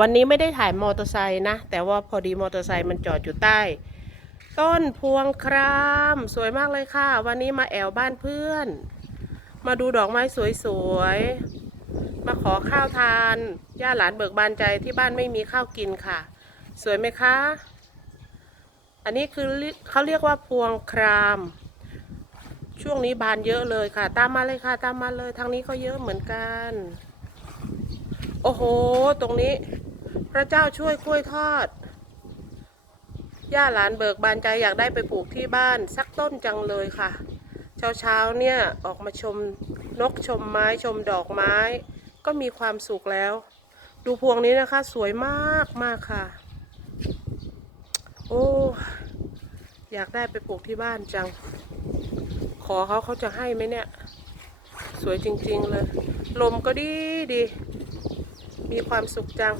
วันนี้ไม่ได้ถ่ายมอเตอร์ไซค์นะ แต่ว่าพอดีมอเตอร์ไซค์มันจอดอยู่ใต้ ต้นพวงคราม สวยมากเลยค่ะ วันนี้มาแอวบ้านเพื่อน มาดูดอกไม้สวยๆ มาขอข้าวทาน ย่าหลานเบิกบานใจที่บ้านไม่มีข้าวกินค่ะ สวยไหมคะ อันนี้คือเขาเรียกว่าพวงคราม ช่วงนี้บานเยอะเลยค่ะ ตามมาเลยค่ะ ตามมาเลยทางนี้ก็เยอะเหมือนกันโอ้โห ตรงนี้ พระเจ้าช่วยกล้วยทอด ย่าหลานเบิกบานใจอยากได้ไปปลูกที่บ้าน สักต้นจังเลยค่ะเช้าเช้าๆเนี่ยออกมาชมนกชมไม้ชมดอกไม้ ก็มีความสุขแล้ว ดูพวงนี้นะคะ สวยมากมากค่ะ โอ้อยากได้ไปปลูกที่บ้านจัง ขอเขาเขาจะให้ไหมเนี่ย สวยจริงๆเลย ลมก็ดีดี มีความสุขจัง